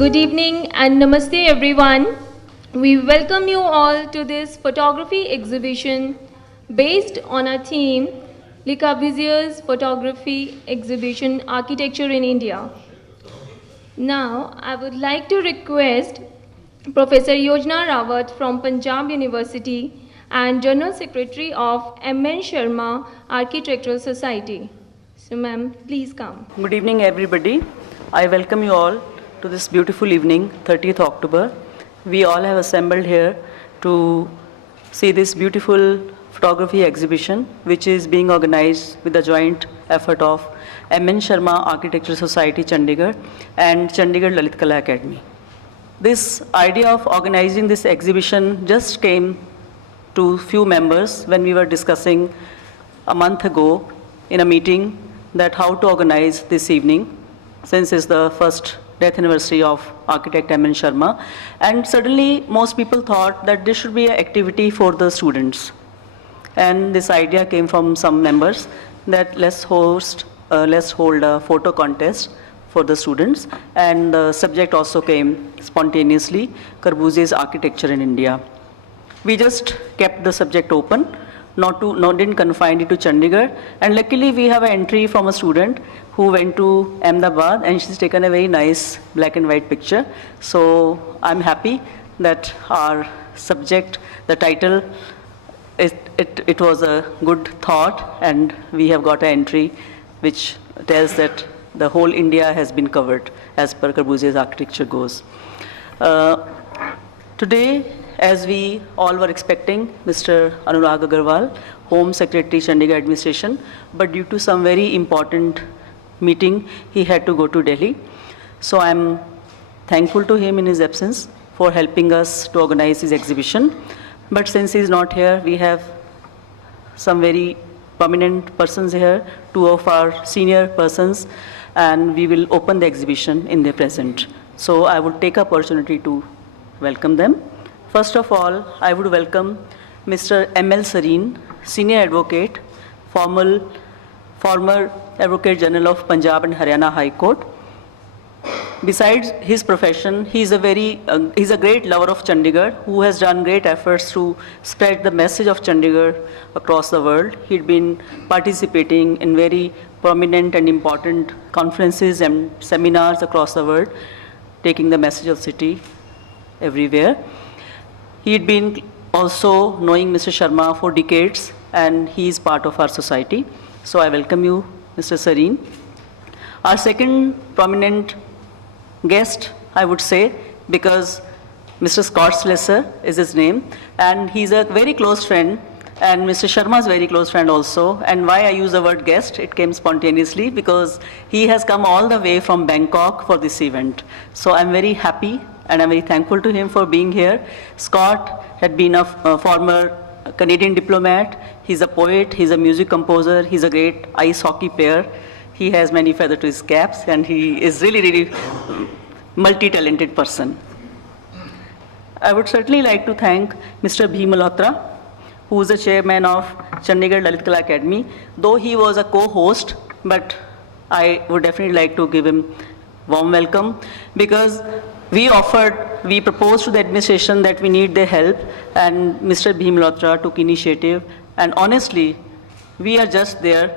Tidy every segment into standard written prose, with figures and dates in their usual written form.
Good evening and namaste everyone. We welcome you all to this photography exhibition based on our theme Le Corbusier's Photography Exhibition Architecture in India. Now I would like to request Professor Yojna Rawat from Punjab University and General Secretary of M.N. Sharma Architectural Society. So ma'am, please come. Good evening, everybody. I welcome you all to this beautiful evening, 30th October. We all have assembled here to see this beautiful photography exhibition, which is being organized with the joint effort of M.N. Sharma Architecture Society, Chandigarh, and Chandigarh Lalit Kala Akademi. This idea of organizing this exhibition just came to few members when we were discussing a month ago in a meeting that how to organize this evening, since it's the first death anniversary of architect M.N. Sharma. And suddenly most people thought that this should be an activity for the students. And this idea came from some members that let's hold a photo contest for the students. And the subject also came spontaneously, Corbusier's Architecture in India. We just kept the subject open, didn't confine it to Chandigarh. And luckily we have an entry from a student who went to Ahmedabad, and she's taken a very nice black and white picture. So I'm happy that our subject, the title, it was a good thought, and we have got an entry which tells that the whole India has been covered as per Corbusier's architecture goes. Today, as we all were expecting, Mr. Anurag Agarwal, Home Secretary, Chandigarh Administration, but due to some very important meeting, he had to go to Delhi. So I'm thankful to him in his absence for helping us to organize this exhibition. But since he's not here, we have some very prominent persons here, two of our senior persons, and we will open the exhibition in their presence. So I would take opportunity to welcome them. First of all, I would welcome Mr. M.L. Sareen, Senior Advocate, former Advocate General of Punjab and Haryana High Court. Besides his profession, he's a great lover of Chandigarh who has done great efforts to spread the message of Chandigarh across the world. He'd been participating in very prominent and important conferences and seminars across the world, taking the message of city everywhere. He'd been also knowing Mr. Sharma for decades, and he is part of our society. So I welcome you, Mr. Sareen. Our second prominent guest, I would say, because Mr. Scott Slesser is his name, and he's a very close friend, and Mr. Sharma is very close friend also. And why I use the word guest, it came spontaneously because he has come all the way from Bangkok for this event. So I'm very happy and I'm very thankful to him for being here. Scott had been a former Canadian diplomat. He's a poet, he's a music composer, he's a great ice hockey player. He has many feathers to his caps, and he is really multi-talented person. I would certainly like to thank Mr. Bhim Malhotra, who is the chairman of Chandigarh Lalit Kala Akademi. Though he was a co-host, but I would definitely like to give him warm welcome, because we proposed to the administration that we need their help, and Mr. Bhim Malhotra took initiative, and honestly, we are just there,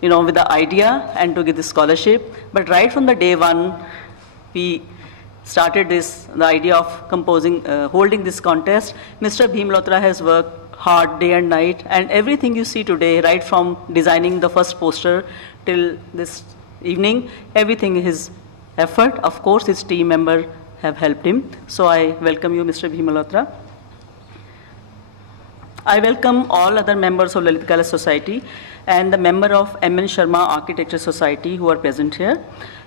with the idea and to give the scholarship. But right from the day one, we started the idea of holding this contest. Mr. Bhim Malhotra has worked hard day and night, and everything you see today, right from designing the first poster till this evening, everything is his effort. Of course, his team member have helped him. So I welcome you, Mr. Bhim Malhotra. I welcome all other members of Lalit Kala Society and the member of M.N. Sharma Architecture Society who are present here.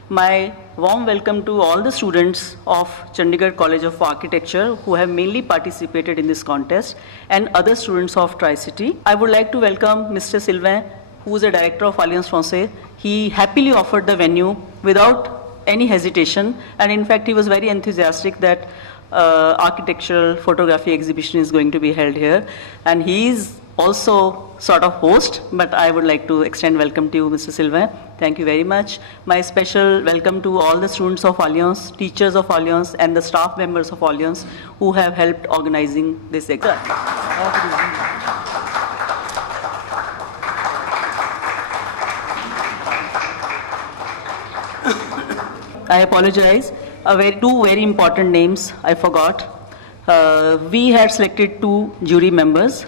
My warm welcome to all the students of Chandigarh College of Architecture who have mainly participated in this contest, and other students of Tri-City. I would like to welcome Mr. Sylvain, who is a director of Alliance Francaise. He happily offered the venue without any hesitation, and in fact he was very enthusiastic that architectural photography exhibition is going to be held here, and he is also sort of host, but I would like to extend welcome to you, Mr. Sylvain. Thank you very much. My special welcome to all the students of Alliance, teachers of Alliance, and the staff members of Alliance who have helped organizing this exam. I apologize. Two very important names I forgot. We had selected 2 jury members.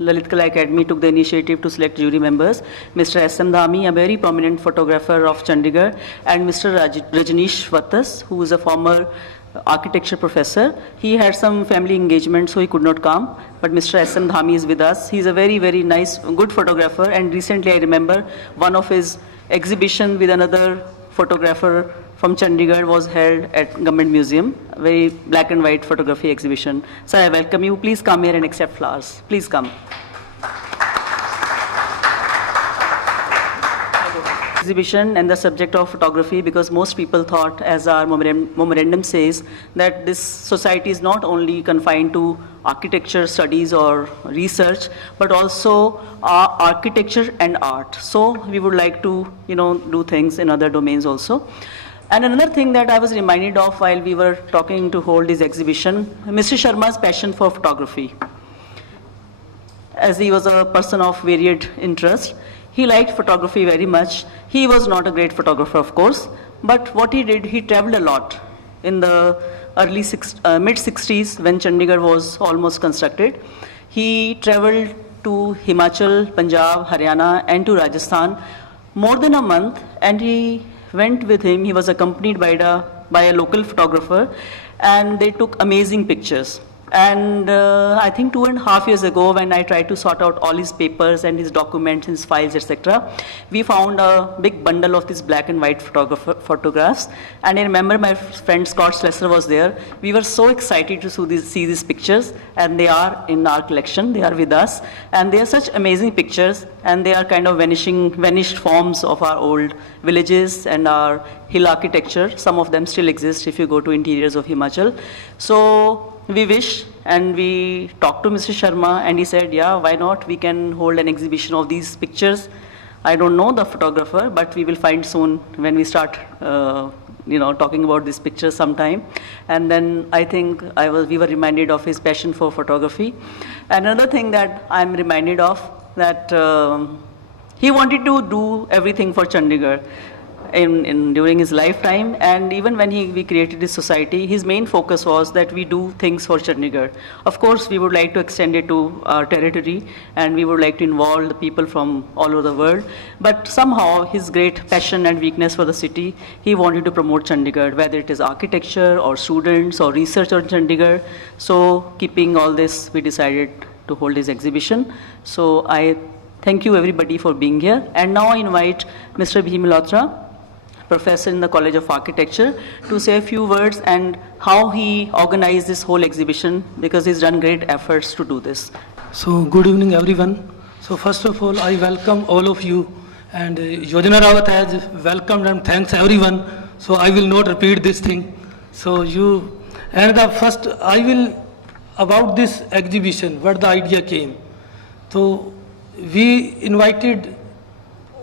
Lalit Kala Academy took the initiative to select jury members. Mr. S.M. Dhami, a very prominent photographer of Chandigarh, and Mr. Rajneesh Vattas, who is a former architecture professor. He had some family engagement, so he could not come. But Mr. S.M. Dhami is with us. He's a very, very nice, good photographer. And recently I remember one of his exhibition with another photographer from Chandigarh was held at Government Museum, a very black and white photography exhibition. So I welcome you. Please come here and accept flowers. Please come. Exhibition and the subject of photography, because most people thought, as our memorandum says, that this society is not only confined to architecture studies or research, but also architecture and art. So we would like to, do things in other domains also. And another thing that I was reminded of while we were talking to hold this exhibition, Mr. Sharma's passion for photography. As he was a person of varied interest, he liked photography very much. He was not a great photographer, of course, but what he did, he traveled a lot in the mid-60s when Chandigarh was almost constructed. He traveled to Himachal, Punjab, Haryana, and to Rajasthan more than a month, and he went with him. He was accompanied by a local photographer, and they took amazing pictures. And I think 2.5 years ago, when I tried to sort out all his papers and his documents, his files, etc., we found a big bundle of these black and white photographs. And I remember my friend Scott Slessor was there. We were so excited to see these pictures, and they are in our collection. They are with us, and they are such amazing pictures, and they are kind of vanished forms of our old villages and our hill architecture. Some of them still exist if you go to interiors of Himachal. So we wish, and we talked to Mr. Sharma, and he said, yeah, why not? We can hold an exhibition of these pictures. I don't know the photographer, but we will find soon when we start, talking about these pictures sometime. And then I think we were reminded of his passion for photography. Another thing that I'm reminded of, that he wanted to do everything for Chandigarh during his lifetime, and even when we created this society, his main focus was that we do things for Chandigarh. Of course, we would like to extend it to our territory, and we would like to involve the people from all over the world. But somehow, his great passion and weakness for the city, he wanted to promote Chandigarh, whether it is architecture or students or research on Chandigarh. So keeping all this, we decided to hold this exhibition. So I thank you everybody for being here. And now I invite Mr. Bhim Malhotra, professor in the College of Architecture, to say a few words and how he organized this whole exhibition, because he's done great efforts to do this. So good evening everyone. So first of all, I welcome all of you, and Yojana Rawat has welcomed and thanks everyone. So I will not repeat this thing. So first I will, about this exhibition, where the idea came. So we invited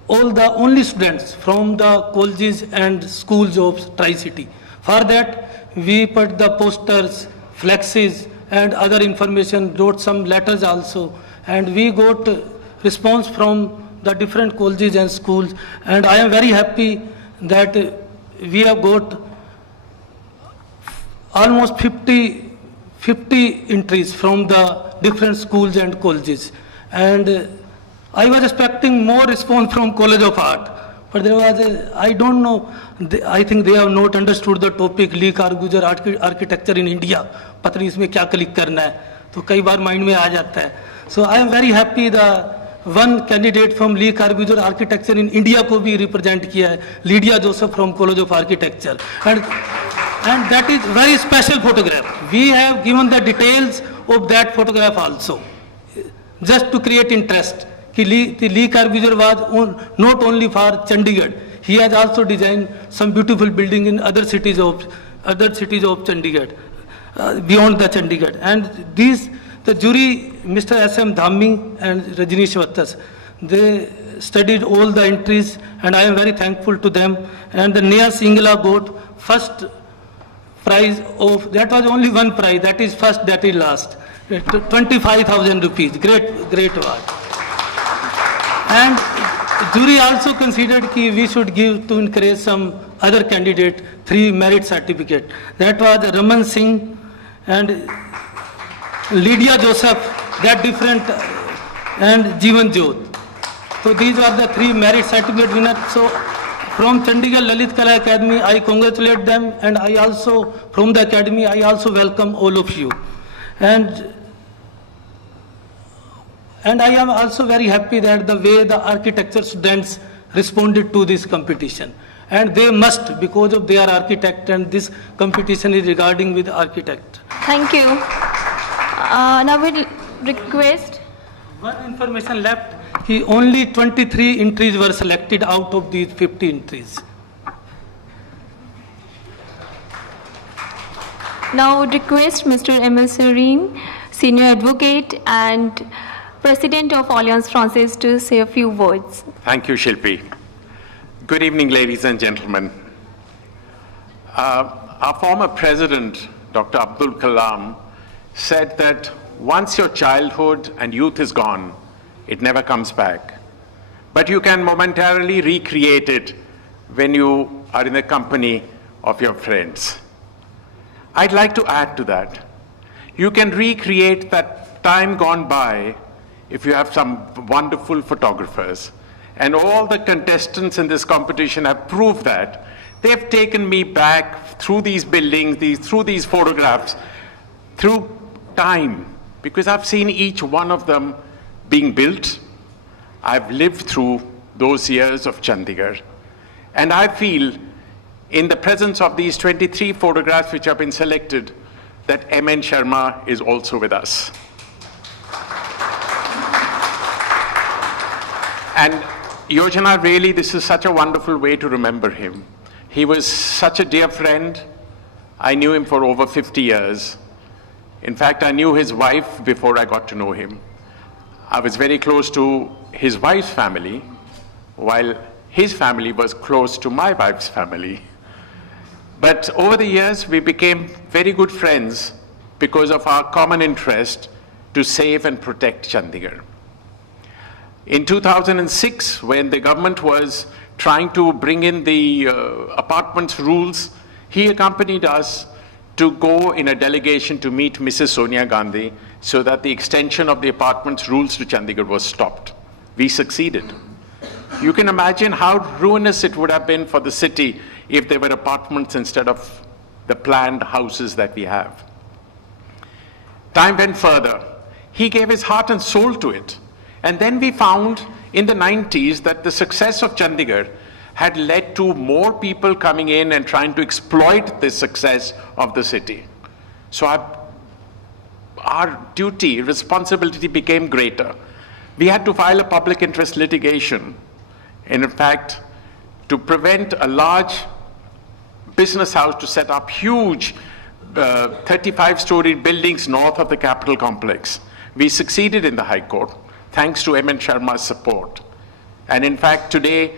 all the only students from the colleges and schools of Tri-City. For that, we put the posters, flexes, and other information, wrote some letters also, and we got response from the different colleges and schools. And I am very happy that we have got almost 50 entries from the different schools and colleges. And I was expecting more response from College of Art, but there was I don't know, I think they have not understood the topic, Lee Corbusier architecture in India. पता नहीं इसमें क्या click करना है, तो कई बार mind में आ जाता है. So I am very happy the one candidate from Lee Corbusier architecture in India को भी represent किया है, Lydia Joseph from College of Architecture, and that is very special photograph. We have given the details of that photograph also, just to create interest. Lee Corbusier was not only for Chandigarh, he has also designed some beautiful building in other cities of Chandigarh, beyond the Chandigarh. And this The jury, Mr. S.M. Dhammi and Rajneesh Vattas, they studied all the entries, and I am very thankful to them. And the Neha Singla got first prize of, that was only one prize, that is first, that is last, 25,000 rupees, great award. And jury also considered that we should give to encourage some other candidate 3 merit certificate. That was Raman Singh and Lydia Joseph, that different, and Jeevan Jyot. So these are the 3 merit certificate winners. So from Chandigarh Lalit Kala Academy, I congratulate them, and I also, from the academy, I also welcome all of you. And I am also very happy that the way the architecture students responded to this competition. And they must, because of their architect, and this competition is regarding with architect. Thank you. Now we request. One information left, only 23 entries were selected out of these 50 entries. Now request Mr. M.S. Serene, Senior Advocate and President of Alliance Française, to say a few words. Thank you, Shilpi. Good evening, ladies and gentlemen. Our former president, Dr. Abdul Kalam, said that once your childhood and youth is gone, it never comes back. But you can momentarily recreate it when you are in the company of your friends. I'd like to add to that. You can recreate that time gone by if you have some wonderful photographers. And all the contestants in this competition have proved that. They've taken me back through these buildings, through these photographs, through time, because I've seen each one of them being built. I've lived through those years of Chandigarh. And I feel, in the presence of these 23 photographs which have been selected, that M.N. Sharma is also with us. And Yojana, really, this is such a wonderful way to remember him. He was such a dear friend. I knew him for over 50 years. In fact, I knew his wife before I got to know him. I was very close to his wife's family, while his family was close to my wife's family. But over the years, we became very good friends because of our common interest to save and protect Chandigarh. In 2006, when the government was trying to bring in the apartments rules, he accompanied us to go in a delegation to meet Mrs. Sonia Gandhi so that the extension of the apartments rules to Chandigarh was stopped. We succeeded. You can imagine how ruinous it would have been for the city if there were apartments instead of the planned houses that we have. Time went further. He gave his heart and soul to it. And then we found in the 90s that the success of Chandigarh had led to more people coming in and trying to exploit the success of the city. So our duty, responsibility became greater. We had to file a public interest litigation, and in fact, to prevent a large business house to set up huge 35-story buildings north of the Capitol complex. We succeeded in the High Court, thanks to M.N. Sharma's support. And in fact, today,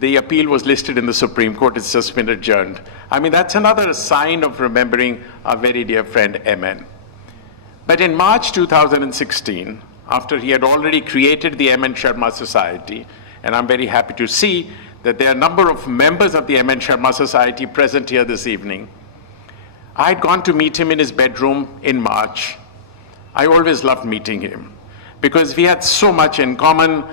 the appeal was listed in the Supreme Court. It's just been adjourned. I mean, that's another sign of remembering our very dear friend M.N. But in March 2016, after he had already created the M.N. Sharma Society, and I'm very happy to see that there are a number of members of the M.N. Sharma Society present here this evening, I had gone to meet him in his bedroom in March. I always loved meeting him because we had so much in common.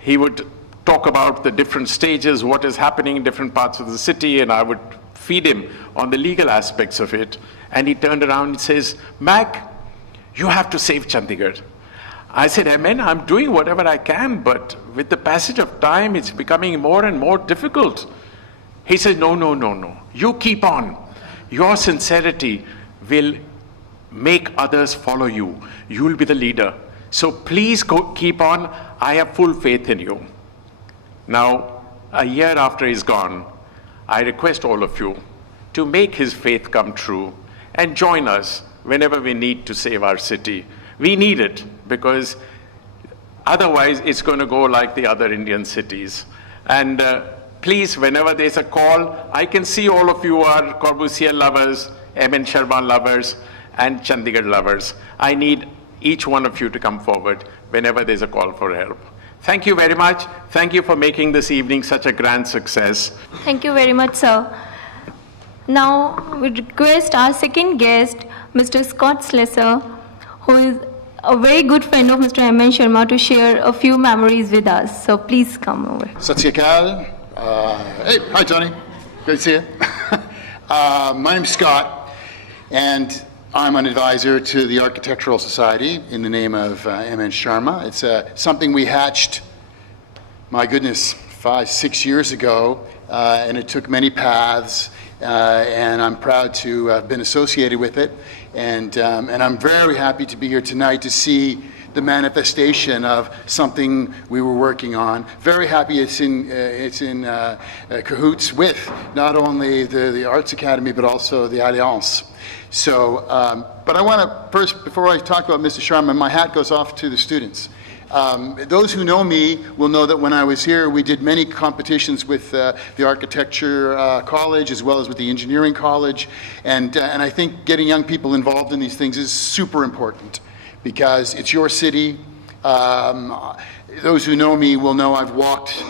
He would talk about the different stages, what is happening in different parts of the city, and I would feed him on the legal aspects of it. And he turned around and says, Mac, you have to save Chandigarh. I said, M.N., I'm doing whatever I can, but with the passage of time, it's becoming more and more difficult. He said, no. You keep on. Your sincerity will make others follow you. You will be the leader. So please keep on. I have full faith in you. Now, a year after he's gone, I request all of you to make his faith come true and join us whenever we need to save our city, We need it because otherwise it's going to go like the other Indian cities. And please, whenever there's a call, I can see all of you are Corbusier lovers, M.N. Sharma lovers, and Chandigarh lovers. I need each one of you to come forward whenever there's a call for help. Thank you very much. Thank you for making this evening such a grand success. Thank you very much, sir. Now, we request our second guest, Mr. Scott Slesser, who is a very good friend of Mr. M.N. Sharma, to share a few memories with us. So please come over. Sat Sri Akal. Hey, hi, Tony. Great to see you. My name's Scott, and I'm an advisor to the Architectural Society in the name of M.N. Sharma. It's something we hatched, my goodness, 5-6 years ago, and it took many paths, and I'm proud to have been associated with it. And I'm very happy to be here tonight to see the manifestation of something we were working on. Very happy it's in cahoots with not only the Arts Academy, but also the Alliance. So, but I want to first, before I talk about Mr. Sharma, my hat goes off to the students. Those who know me will know that when I was here, we did many competitions with the Architecture College as well as with the Engineering College. And I think getting young people involved in these things is super important because it's your city. Those who know me will know I've walked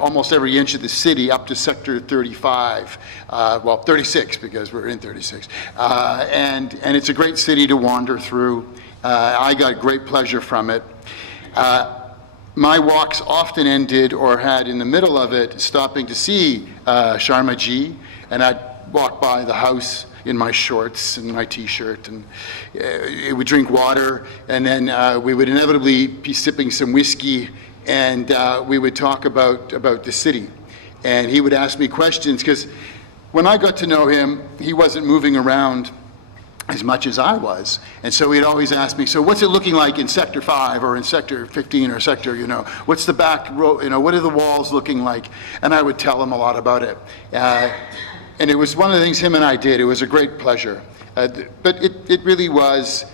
almost every inch of the city up to Sector 35, well, 36 because we're in 36. And it's a great city to wander through. I got great pleasure from it. My walks often ended or had in the middle of it stopping to see Sharma ji, and I'd walk by the house in my shorts and my t-shirt, and we would drink water, and then we would inevitably be sipping some whiskey, and we would talk about the city. And he would ask me questions, because when I got to know him, he wasn't moving around as much as I was. And so he'd always ask me, so what's it looking like in Sector 5 or in Sector 15 or Sector, what's the back row, what are the walls looking like? And I would tell him a lot about it. And it was one of the things him and I did. It was a great pleasure. But it really was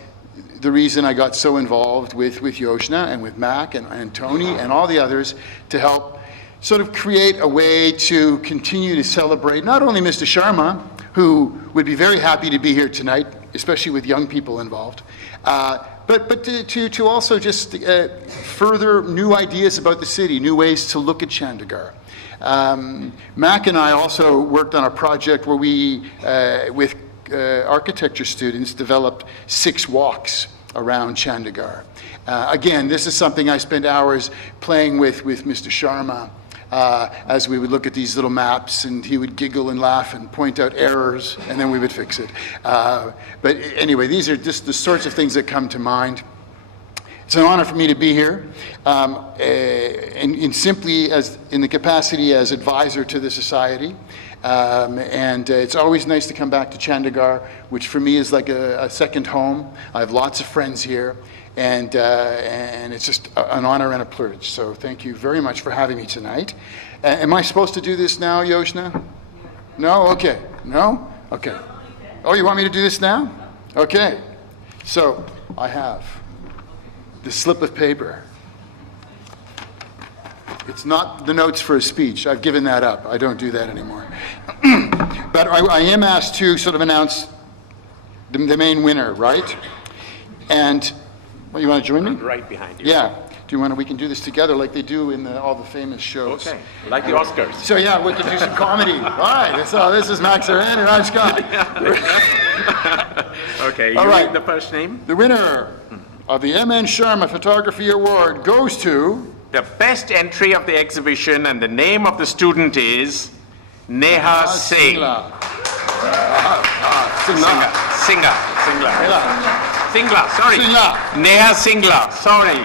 the reason I got so involved with Yoshna and with Mac and Tony and all the others to help sort of create a way to continue to celebrate not only Mr. Sharma, who would be very happy to be here tonight, especially with young people involved, but to also just further new ideas about the city, new ways to look at Chandigarh. Mac and I also worked on a project where we, with architecture students, developed 6 walks around Chandigarh. Again, this is something I spent hours playing with Mr. Sharma. As we would look at these little maps, and he would giggle and laugh and point out errors, and then we would fix it. But anyway, these are just the sorts of things that come to mind. It's an honor for me to be here, and simply in the capacity as advisor to the Society. And it's always nice to come back to Chandigarh, which for me is like a second home. I have lots of friends here. And it's just an honor and a privilege. So thank you very much for having me tonight. Am I supposed to do this now, Yoshna? No? Okay. No? Okay. Oh, you want me to do this now? Okay. So I have the slip of paper. It's not the notes for a speech. I've given that up. I don't do that anymore. But I am asked to sort of announce the main winner, right? And well, you want to join me? Right behind you. Yeah. Do you want to? We can do this together like they do in all the famous shows. Okay. Like the Oscars. So yeah, we can do some comedy. All right. So this is Max Aran and I'm Scott. Okay. You All right. read the first name. The winner of the M.N. Sharma Photography Award goes to The best entry of the exhibition, and the name of the student is Neha Singh. Singla, sorry. Singla. Neha Singla, sorry.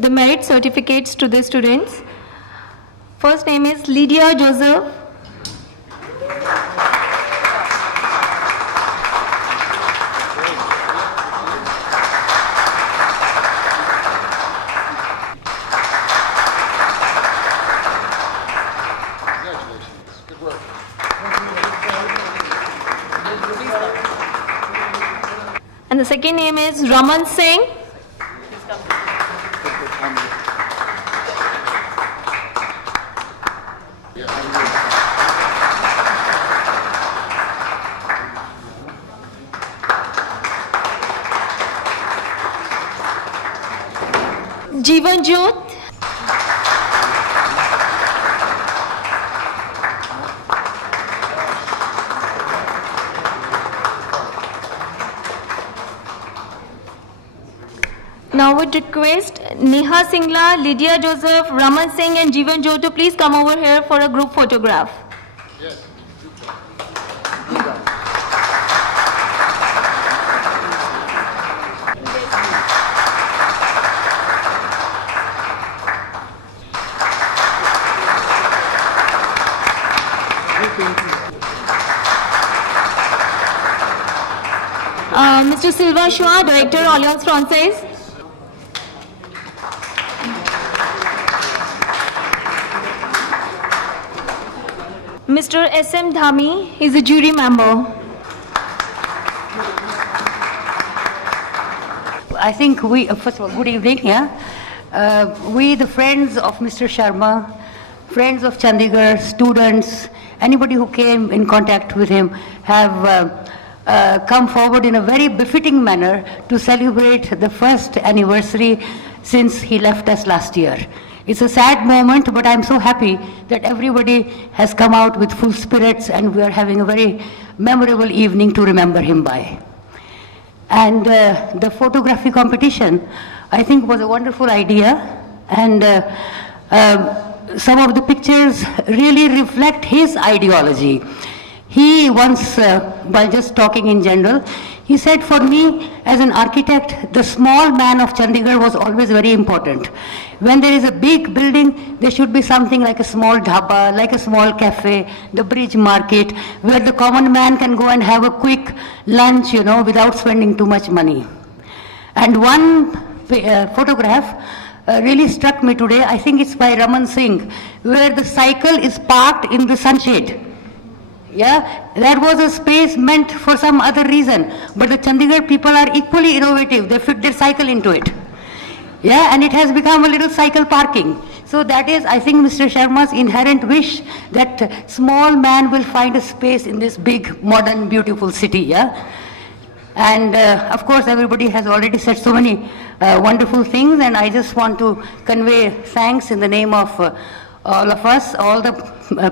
The merit certificates to the students. First name is Lydia Joseph. And the second name is Raman Singh. Jeevan Jyot. Now would request Neha Singla, Lydia Joseph, Raman Singh and Jeevan Jyot to please come over here for a group photograph. Mr. Sylvain Chouin, Director, Alliance Française. Mr. S.M. Dhami, he is a jury member. I think we, first of all, good evening, we, the friends of Mr. Sharma, friends of Chandigarh, students, anybody who came in contact with him have come forward in a very befitting manner to celebrate the first anniversary since he left us last year. It's a sad moment, but I'm so happy that everybody has come out with full spirits and we are having a very memorable evening to remember him by. And the photography competition, I think, was a wonderful idea, and some of the pictures really reflect his ideology. He once, by just talking in general, he said, for me, as an architect, the small man of Chandigarh was always very important. When there is a big building, there should be something like a small dhaba, like a small cafe, the bridge market, where the common man can go and have a quick lunch, you know, without spending too much money. And one photograph really struck me today. I think it's by Raman Singh, where the cycle is parked in the sunshade. Yeah, that was a space meant for some other reason. But the Chandigarh people are equally innovative. They fit their cycle into it. Yeah, and it has become a little cycle parking. So that is, I think, Mr. Sharma's inherent wish that small man will find a space in this big, modern, beautiful city. Yeah, and of course, everybody has already said so many wonderful things, and I just want to convey thanks in the name of all of us, all the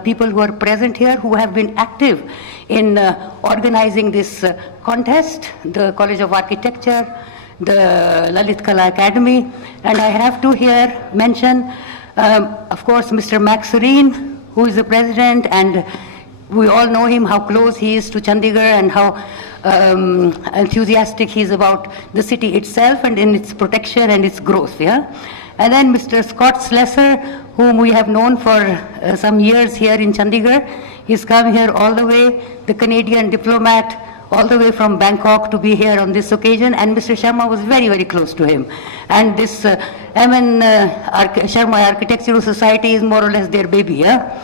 people who are present here, who have been active in organizing this contest, the College of Architecture, the Lalit Kala Academy, and I have to here mention, of course, Mr. Max Serene, who is the president, and we all know him, how close he is to Chandigarh and how enthusiastic he is about the city itself and in its protection and its growth. Yeah? And then Mr. Scott Slessor, whom we have known for some years here in Chandigarh. He's come here all the way, the Canadian diplomat, all the way from Bangkok to be here on this occasion, and Mr. Sharma was very, very close to him. And this M.N. Sharma Architectural Society is more or less their baby, yeah?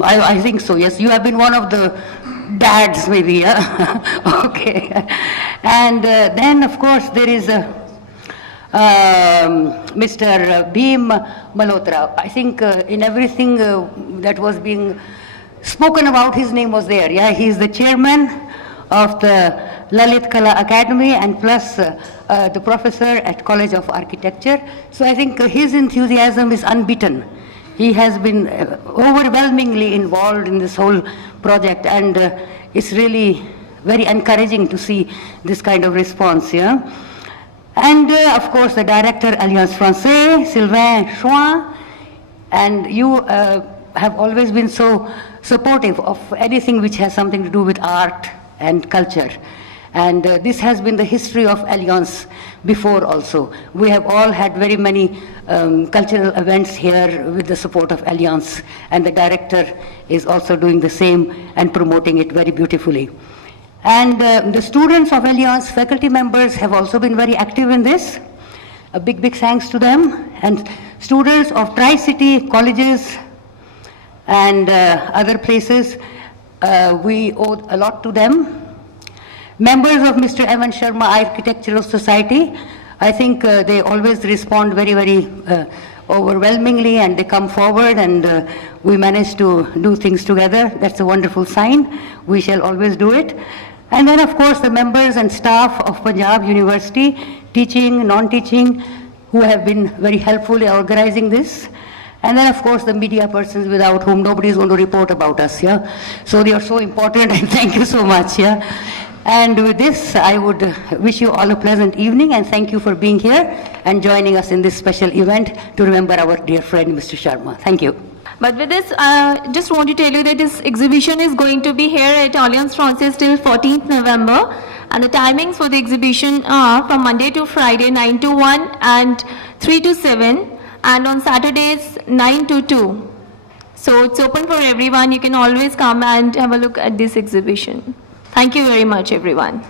I think so, yes. You have been one of the dads, maybe, yeah? Okay. And then, of course, there is Mr. Bhim Malhotra. I think in everything that was being spoken about, his name was there. Yeah, he is the chairman of the Lalit Kala Academy and plus the professor at College of Architecture. So I think his enthusiasm is unbeaten. He has been overwhelmingly involved in this whole project, and it's really very encouraging to see this kind of response. Yeah. And of course, the director, Alliance Française, Sylvain Chouin, and you have always been so supportive of anything which has something to do with art and culture. And this has been the history of Alliance before also. We have all had very many cultural events here with the support of Alliance, and the director is also doing the same and promoting it very beautifully. And the students of Alliance, faculty members, have also been very active in this. A big, big thanks to them. And students of Tri-City colleges and other places, we owe a lot to them. Members of Mr. Evan Sharma Architectural Society, I think they always respond very, very overwhelmingly, and they come forward, and we manage to do things together. That's a wonderful sign. We shall always do it. And then, of course, the members and staff of Punjab University, teaching, non-teaching, who have been very helpful in organizing this. And then, of course, the media persons without whom nobody is going to report about us, yeah? So they are so important, and thank you so much, yeah? And with this, I would wish you all a pleasant evening, and thank you for being here and joining us in this special event to remember our dear friend, Mr. Sharma. Thank you. But with this, just want to tell you that this exhibition is going to be here at Alliance Française till 14th November. And the timings for the exhibition are from Monday to Friday, 9 to 1 and 3 to 7. And on Saturdays, 9 to 2. So it's open for everyone. You can always come and have a look at this exhibition. Thank you very much, everyone.